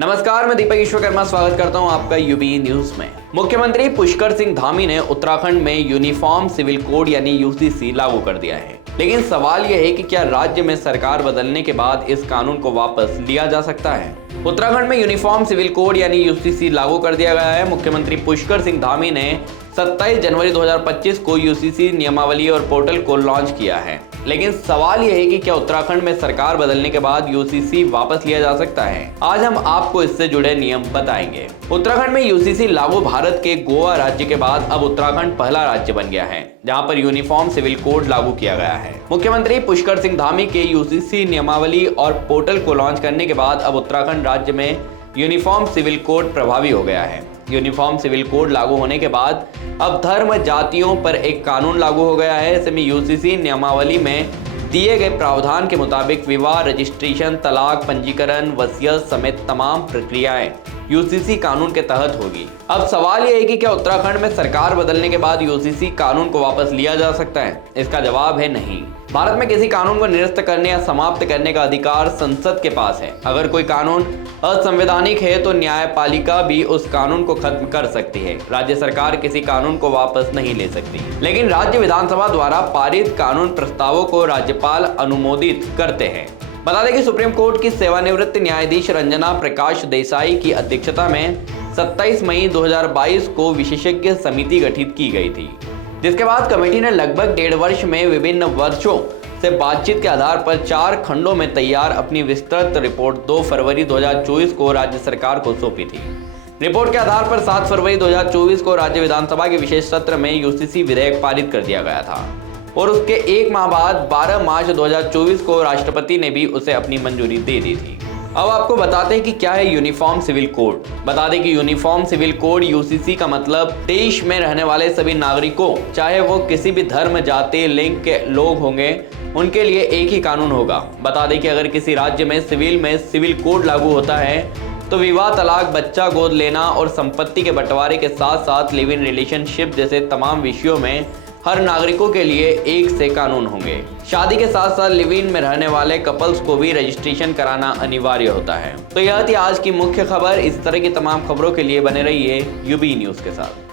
नमस्कार, मैं दीपक विश्वकर्मा स्वागत करता हूं आपका यूबी न्यूज में। मुख्यमंत्री पुष्कर सिंह धामी ने उत्तराखंड में यूनिफॉर्म सिविल कोड यानी यूसीसी लागू कर दिया है। लेकिन सवाल यह है कि क्या राज्य में सरकार बदलने के बाद इस कानून को वापस लिया जा सकता है। उत्तराखंड में यूनिफॉर्म सिविल कोड यानी यूसीसी लागू कर दिया गया है। मुख्यमंत्री पुष्कर सिंह धामी ने 27 जनवरी 2025 को यूसीसी नियमावली और पोर्टल को लॉन्च किया है। लेकिन सवाल यह है कि क्या उत्तराखंड में सरकार बदलने के बाद यूसीसी वापस लिया जा सकता है। आज हम आपको इससे जुड़े नियम बताएंगे। उत्तराखंड में यूसीसी लागू भारत के गोवा राज्य के बाद अब उत्तराखंड पहला राज्य बन गया है जहां पर यूनिफॉर्म सिविल कोड लागू किया गया है। मुख्यमंत्री पुष्कर सिंह धामी के यूसीसी नियमावली और पोर्टल को लॉन्च करने के बाद अब उत्तराखंड राज्य में यूनिफॉर्म सिविल कोड प्रभावी हो गया है। यूनिफॉर्म सिविल कोड लागू होने के बाद अब धर्म जातियों पर एक कानून लागू हो गया है। ऐसे में यूसीसी नियमावली में दिए गए प्रावधान के मुताबिक विवाह, रजिस्ट्रेशन, तलाक, पंजीकरण, वसीयत समेत तमाम प्रक्रियाएं यूसीसी कानून के तहत होगी। अब सवाल यह है कि क्या उत्तराखंड में सरकार बदलने के बाद यूसीसी कानून को वापस लिया जा सकता है। इसका जवाब है नहीं। भारत में किसी कानून को निरस्त करने या समाप्त करने का अधिकार संसद के पास है। अगर कोई कानून असंवैधानिक है तो न्यायपालिका भी उस कानून को खत्म कर सकती है। राज्य सरकार किसी कानून को वापस नहीं ले सकती, लेकिन राज्य विधानसभा द्वारा पारित कानून प्रस्तावों को राज्यपाल अनुमोदित करते हैं। बता दें कि सुप्रीम कोर्ट की सेवानिवृत्त न्यायाधीश रंजना प्रकाश देसाई की अध्यक्षता में 27 मई 2022 को विशेषज्ञ समिति गठित की गई थी, जिसके बाद कमेटी ने लगभग 1.5 वर्ष में विभिन्न वर्षों से बातचीत के आधार पर 4 खंडों में तैयार अपनी विस्तृत रिपोर्ट 2 फरवरी 2024 को राज्य सरकार को सौंपी थी। रिपोर्ट के आधार पर 7 फरवरी 2024 को राज्य विधानसभा के विशेष सत्र में यूसीसी विधेयक पारित कर दिया गया था और उसके एक माह बाद 12 मार्च 2024 को राष्ट्रपति ने भी उसे अपनी मंजूरी दे दी थी। अब आपको बताते हैं कि क्या है यूनिफॉर्म सिविल कोड। बता दें कि यूनिफॉर्म सिविल कोड यूसीसी का मतलब देश में रहने वाले सभी नागरिकों, चाहे वो किसी भी धर्म, जाति, लिंग के लोग होंगे, उनके लिए एक ही कानून होगा। बता दें कि अगर किसी राज्य में सिविल कोड लागू होता है तो विवाह, तलाक, बच्चा गोद लेना और संपत्ति के बंटवारे के साथ साथ लिव इन रिलेशनशिप जैसे तमाम विषयों में हर नागरिकों के लिए एक से कानून होंगे। शादी के साथ साथ लिव इन में रहने वाले कपल्स को भी रजिस्ट्रेशन कराना अनिवार्य होता है। तो यह थी आज की मुख्य खबर। इस तरह की तमाम खबरों के लिए बने रहिए यूबी न्यूज के साथ।